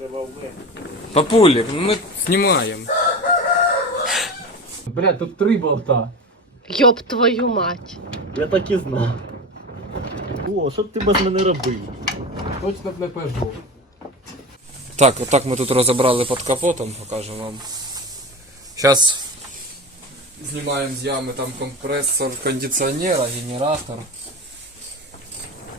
треба. Папулик, ну ми знімаємо. Бля, тут три болта. Йоб твою мать. Я так і знав. О, що б ти без мене робив? Точно для Peugeot. Так, отак ми тут розібрали під капотом, покажу вам. Зараз знімаємо з ями там компресор кондиціонера, генератор.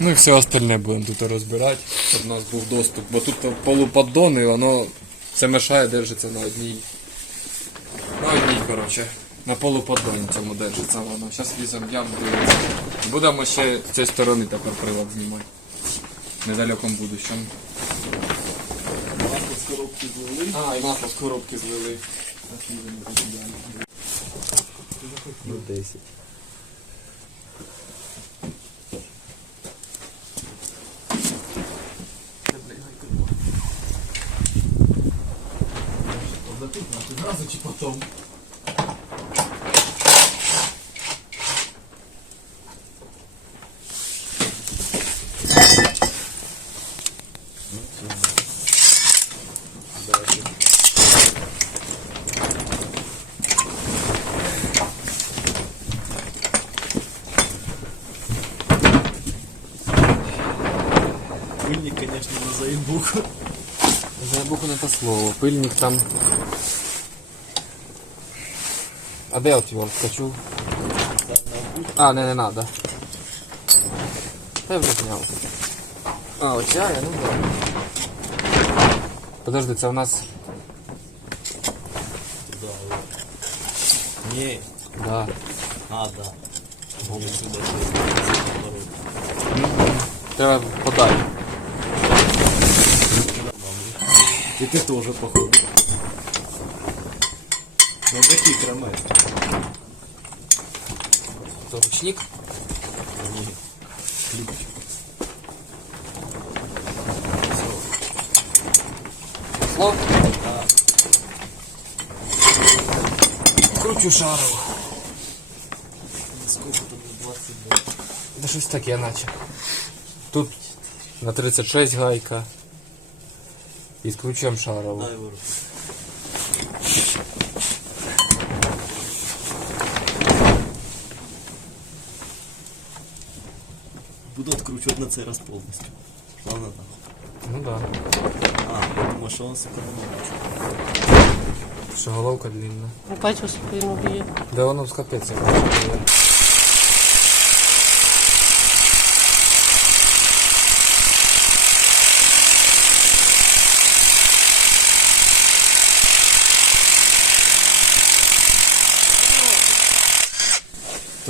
Ну і все остальне будемо тут розбирати, щоб у нас був доступ. Бо тут полуподдон і воно все мешає, держиться на одній. На одній, коротше. На полуподдоні цьому держиться воно. Зараз візьмемо яму, дивимося. Будемо ще з цієї сторони тепер прилад знімати. В недалекому будущому. Масло з коробки злили. А, і масло з коробки злили. Ну 10. Зразу чи потом? Пильник, конечно, на заебуку. Забуку не те слово. Пильник там. А де отвертка? Хочу. А, не, не надо. Та я вже зняв. А, оця я, ну да. Подожди, це у нас. Не, Да. а, да. Я сюда Треба подати. И ты тоже, походу. Ну такие кромы. То ручник. Ключ. Слов? Кручу шару. Сколько тут 22? Да щось таке наче. Тут на 36 гайка. І скручуємо шарову. Дай вору. Буду на цей раз полностью. Ладно, так. Ну да. А, я думаю, що он сэкономит. Що головка длинна. Бачу спину б'є. Да воно в капець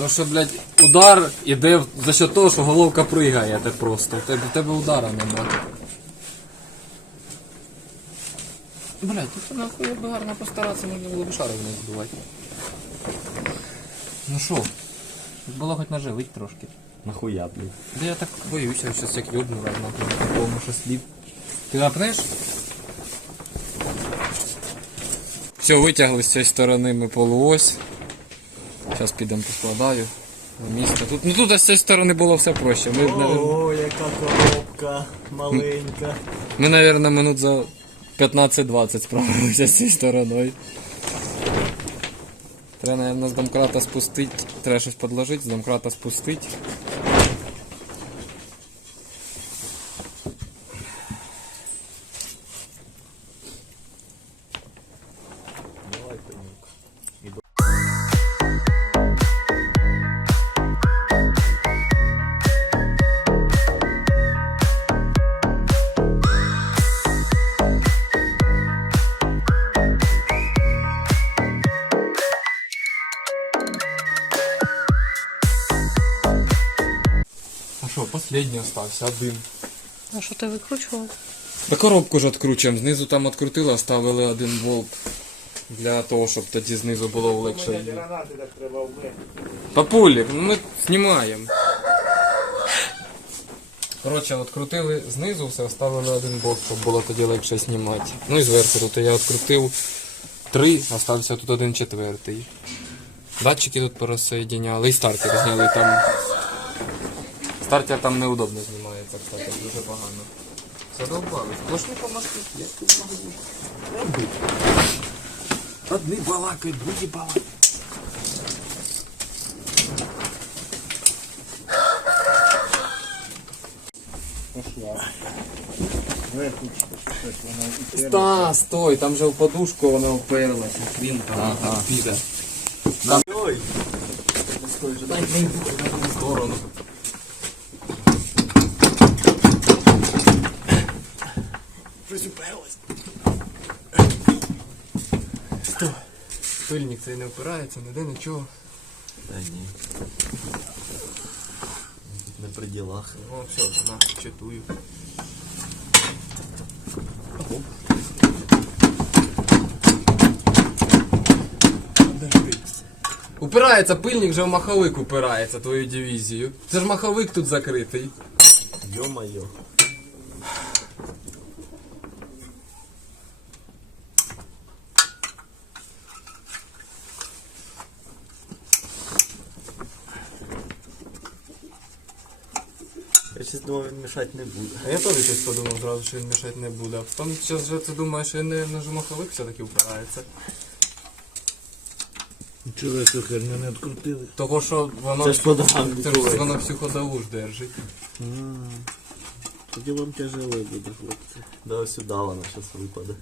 як було. То що, блядь, удар іде за счет того, що головка пригає те просто. В тебе, в тебе удара нема. Блядь, тут нахуй якби гарно постаратися, можна було б шару не збивати. Ну що, було хоч наживить трошки. Нахуя, блин. Да я так боюся, щось як йобну раз нахуй, на такому що слів. Ти напнеш? Все, витягли з цієї сторони ми полуось. Зараз підемо поскладаю. Місце. Тут, ну тут з цієї сторони було все проще. Ми, О, яка коробка маленька. ми мабуть, минут за 15-20 справилися з цією стороною. Треба, наверное, з домкрата спустити. Треба щось підложити, з домкрата спустити. Останній остався, один. А що ти викручував? Да коробку ж відкручуємо. Знизу там відкрутили, оставили один болт. Для того, щоб тоді знизу було легше. її. гранати так треба вмити. Папулік, ну ми знімаємо. Коротше, відкрутили знизу, все, оставили один болт, щоб було тоді легше знімати. Ну і зверху тут я відкрутив три, остався тут один четвертий. Датчики тут порозсоєдиняли і стартер зняли там. Стартер там неудобно знімається, кстати, дуже погано. Все Задолбали. Сплошні помасти. Як тут можна робити? Одні балакають, другі балакають. Та, стой, там же в подушку вона вперлася. Він там ага. піде. Ой, Стой же, дай мені в сторону. Щось. Пильник цей не впирається, ніде нічого. Та ні. Не при ділах. О, все, на, читую. Упирається пильник же в маховик упирається твою дивізію. Це ж маховик тут закритий. Йо-моє. Думав, він мішати не буде. А я теж щось подумав зразу, що він мішати не буде. А потім зараз вже ти думаєш, що не, не ж маховик все-таки впирається. Чого ви цю херню не відкрутили? Того, що воно, Це ж подам. це ж воно всю ходову ж держить. Тоді вам тяжело буде, хлопці. Да, сюди вона зараз випаде.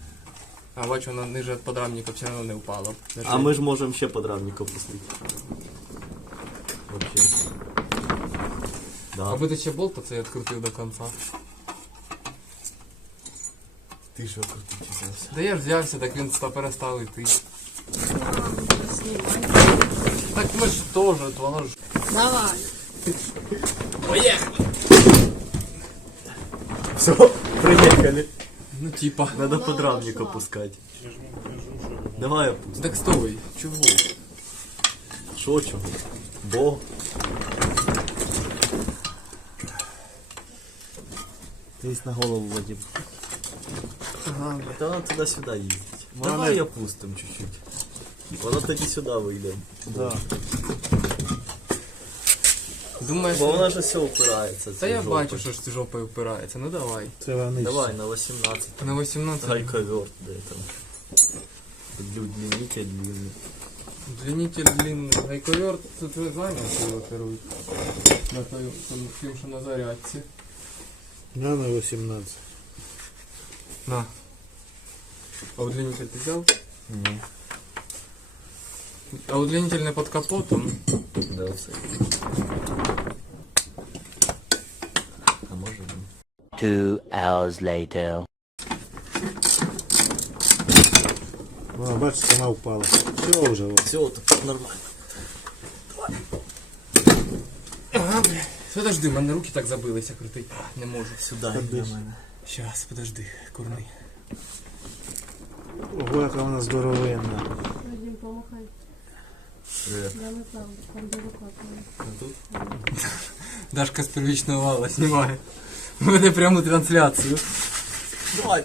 А бачу, воно ниже подрамника все одно не впало. А ми ж можемо ще подрамник опустити. Вообще. Да. Аби ти ще болт оцей відкрутив до кінця. Ти що крутить взявся? Да я ж взявся, так він ста перестав йти. Так ми ж теж, воно ж. Давай. Все, приїхали. Ну типа. Надо подрамник опускати. Давай опусти. Так стой, чого? Що чого? Бо. Ти на голову Вадим. Ага. Та вона туди-сюди їздить. Давай опустим чуть-чуть. Воно тоді сюди вийде. Да. Думаєш, Бо ну- вона ж все опирається. Та це я жопа. бачу, що ж ти жопою впирається. Ну давай. Це Давай на 18. На 18. Гайковерт, де там. Удлинитель длинный. Длинитель длинний. Гайковерт, тут ви знаєте, що його керують. На той, тим, що на зарядці. Я на 18. На. А удлинитель ти взяв? Ні. А удлинитель не під капотом. Да, все. А може ні. Two hours later. Вона, бачиш, сама впала. Все вже. о. Все, тут нормально. Ага, бля. Подожди, в мене руки так забилися крутить. Не можу. Сюди для мене. Щас, подожди, курний. Ого, яка вона здоровенна. Вадим, помахай. Привет. Я не там, там? Дашка з первічного вала знімає. У мене пряму трансляцію. Давай.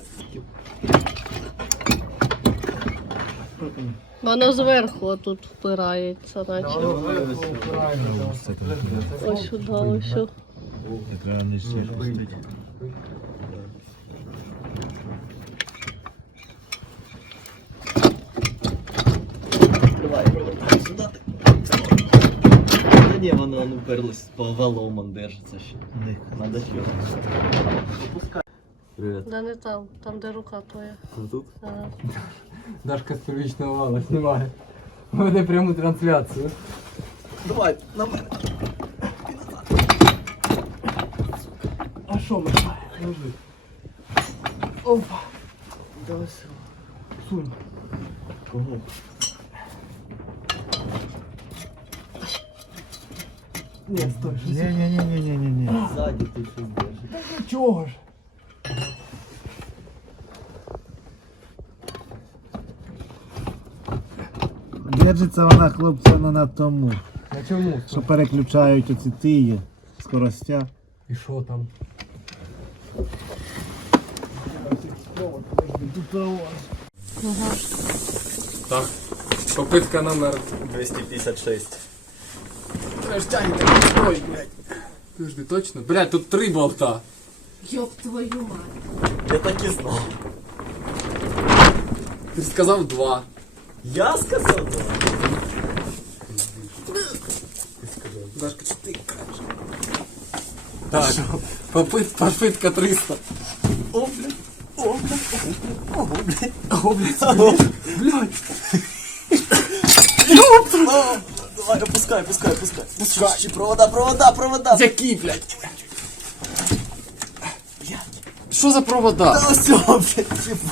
Воно зверху тут впирається, наче. Ось сюди, ось сюди. Яка не стоїть. Давай. Сюди ти. Та ні, воно уперлось по валом, он держиться ще. Надо ще. Опускай. Привет. Да не там, там де рука твоя. Тут? Ага. Дашка з первічного вала знімає. У мене пряму трансляцію. Давай, на мене. А що мешає? Ложи. Опа. Давай. Сунь. Кого? Ні, стой, що Ні-ні-ні-ні-ні-ні. Ззаді ти щось держиш. Чого ж? Держиться вона, хлопця, не на тому. На чому? Що переключають оці тії скоростя. І що там? Так. Попитка номер 256. Аж тягнете. Ой, блядь. Подожди, точно? Блядь, тут три болта. Йоп твою мать. Я так і знав. Ти ж сказав два. Я сказав два. Дашка, чи ти кажеш? Так, попит, попитка 300. О, блядь. О, блядь. О, блядь. О, блядь, блядь. Давай, опускай, опускай, опускай. Пускай. Провода, провода, провода. Які, блядь? Що за провода? Да все, блядь, ебу,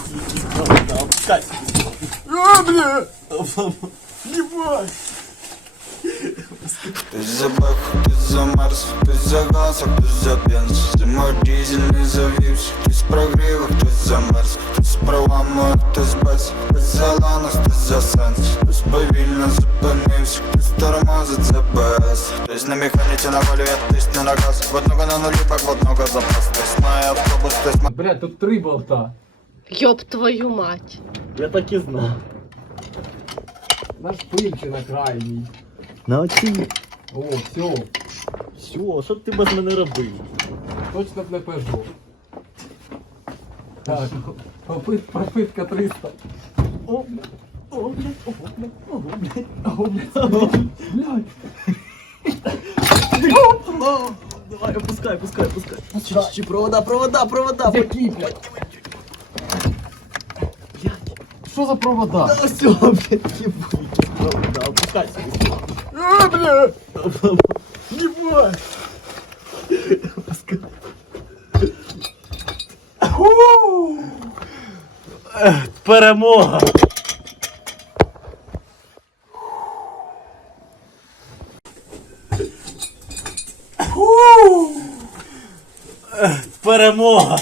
провода, опускай. А, блядь! Ебать. Ты забак, ты замерз, ты загасок, ты за бенз Зимой дизельный завівся, ти з прогрівок, ти замерз Ти з правами, ти з без, ти за ланос, ти за сенс Хтось повільно зупинився, хтось тормозить за без Хтось на механіці навалює, тисне на газ В одного на нулі, пак в одного запас Хтось має автобус, хтось має Блядь, тут три болта. Йоп твою мать. Я так і знав. Наш пильче на крайній. На оці. О, все. Все, що б ти без мене робив? Точно б не Peugeot. Так, попит, попитка 300. О, блядь. О, блядь. О, блядь. О, блядь. О, блядь. Блядь. О, Давай, опускай, опускай, опускай. Чи, чи провода, провода, провода. Які, блядь? Що за провода? Да все, блядь, ебу, які провода, опускай. А, блядь. Ебать. Перемога! Перемога!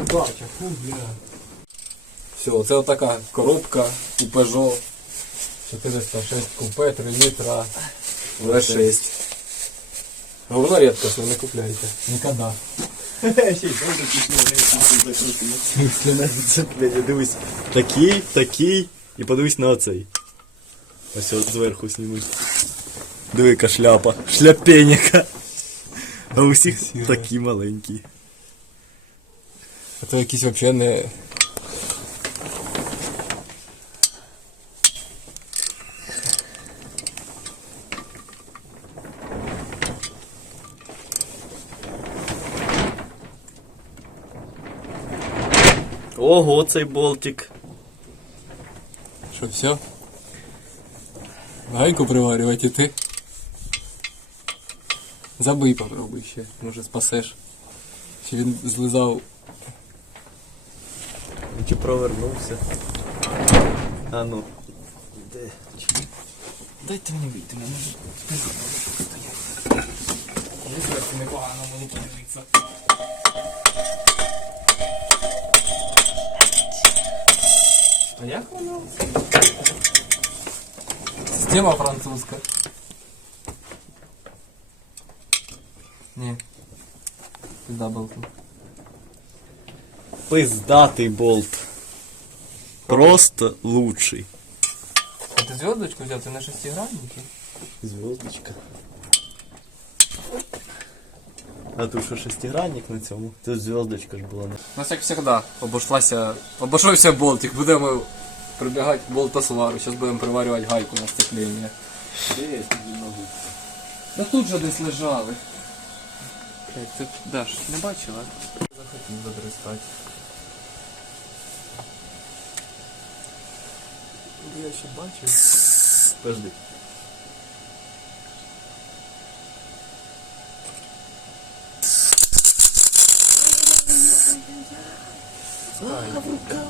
Удача, фу, бля. Все, це отака коробка у Peugeot 406 купе, 3 літра, V6. Говно рідкость, ви не купляйте. Ніколи. Ще й добре пішло, закрутили. Це, блядь, дивись. Такий, такий, і подивись на оцей. Ось от зверху знімуть. Диви, яка шляпа. Шляпеняка. А у всіх такі маленькі. А то якісь взагалі не. Ого, цей болтик. Що, все? Гайку приварювати і ти. Забий попробуй ще, може спасеш. Чи він злизав. Чи провернувся. А ну. Де? Дайте мені вийти, мене Зверху непогано було подивитися. А як воно? Система французька. Ні. Пизда болту. Пиздатий болт. Просто лучший. А ти зв'язочку взяв? Ти на шестигранники? Звездочка. А тут що шестигранник на цьому? Тут звездочка ж була. У нас як завжди обошлася, обійшовся болтик. Будемо прибігати болтосвару. Зараз будемо приварювати гайку на сцеплення. Да тут же десь лежали. Блять, тут Даш, не бачила? Захотів задрестати. Я ще бачив. Подожди.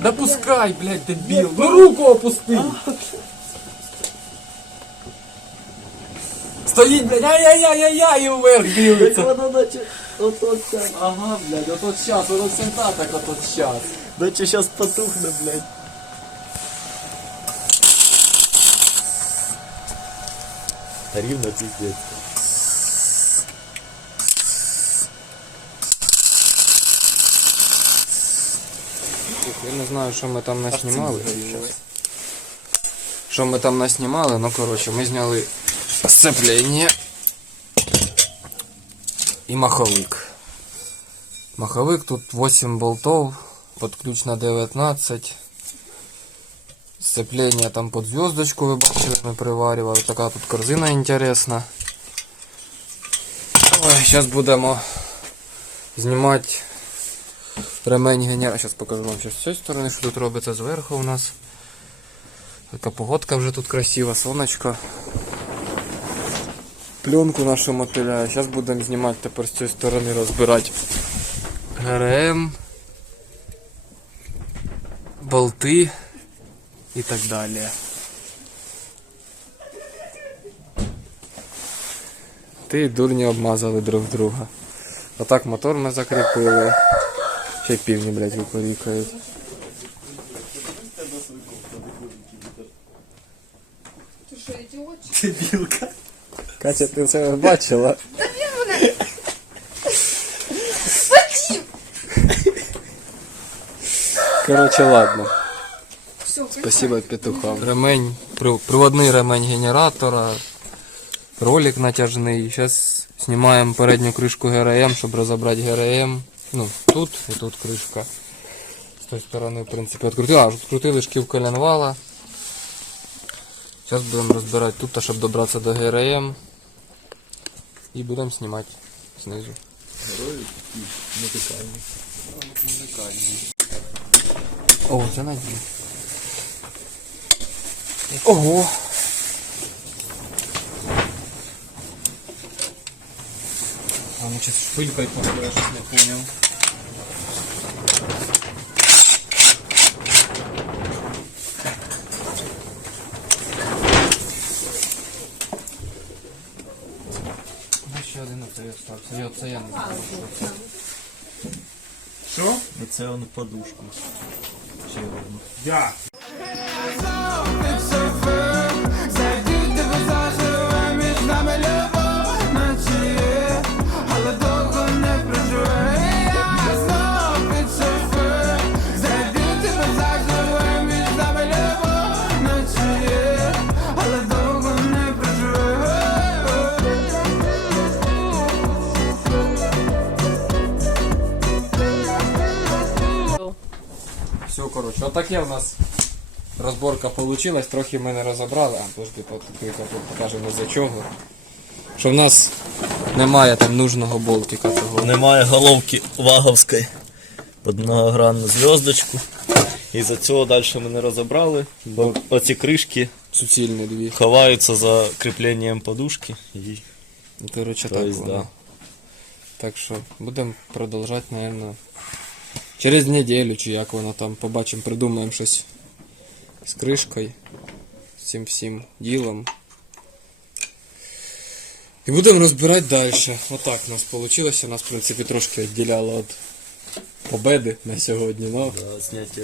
Да пускай, блядь, дебіл! Ну руку опусти! Стоїть, блядь, ай-яй-яй-яй, і вверх дивиться. воно наче от от ця. Ага, блядь, от от щас, от от всегда так от от щас. Наче щас потухне, блядь. Рівно піздець. Я не знаю, що ми там наснімали. Що ми там наснімали, ну коротше, ми зняли сцепление и маховик. Маховик тут 8 болтов, под ключ на 19. Сцепление там под звездочку ви бачили, ми приварювали. Така тут корзина інтересна. Ой, зараз будемо знімати ремень генера. Зараз покажу вам ще з цієї сторони, що тут робиться зверху у нас. Така погодка вже тут красива, сонечко. Пленку нашу мотиляє. Зараз будемо знімати тепер з цієї сторони, розбирати ГРМ, болти і так далі. Ти дурні обмазали друг друга. Отак мотор ми закріпили. Ще півні, блядь, викорікають. Дебілка. Катя, ти це бачила? Короче, ладно. Спасибо петухам. Ремень, при- приводний ремень генератора, ролик натяжний. Зараз знімаємо передню кришку ГРМ, щоб розібрати ГРМ. Ну, тут і тут кришка. З тої сторони, в принципі, відкрутили. А, відкрутили шків коленвала. Зараз будемо розбирати тут, щоб добратися до ГРМ. І будемо знімати знизу. О, це надій. Ого! А ну сейчас шпилькой я щось не понял. Ну, ще один оцей остався. Я я не знаю. що це. Оце он подушку. Ще одну. Зайдіть отаке у нас розборка получилась, трохи ми не розібрали, а тут покажемо за чого. Що в нас немає там нужного болтика того. Немає головки ваговської під многогранну зв'язочку. І за цього далі ми не розібрали, бо оці кришки Суцільні дві. ховаються за кріпленням подушки. І Коротше, так воно. да. Так що будемо продовжати, наверное, через неділю, чи як воно там, побачимо, придумаємо щось з кришкою, з цим всім ділом. І будемо розбирати далі. Отак у нас вийшло. Нас, в принципі, трошки відділяло від победи на сьогодні. Ну, да, зняття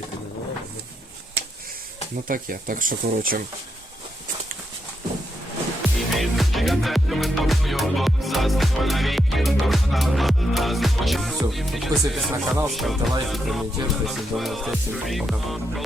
ну так є. Так що, коротше. Все, подписывайтесь на канал, ставьте лайки, комментируйте, если нових зустрічей. Пока.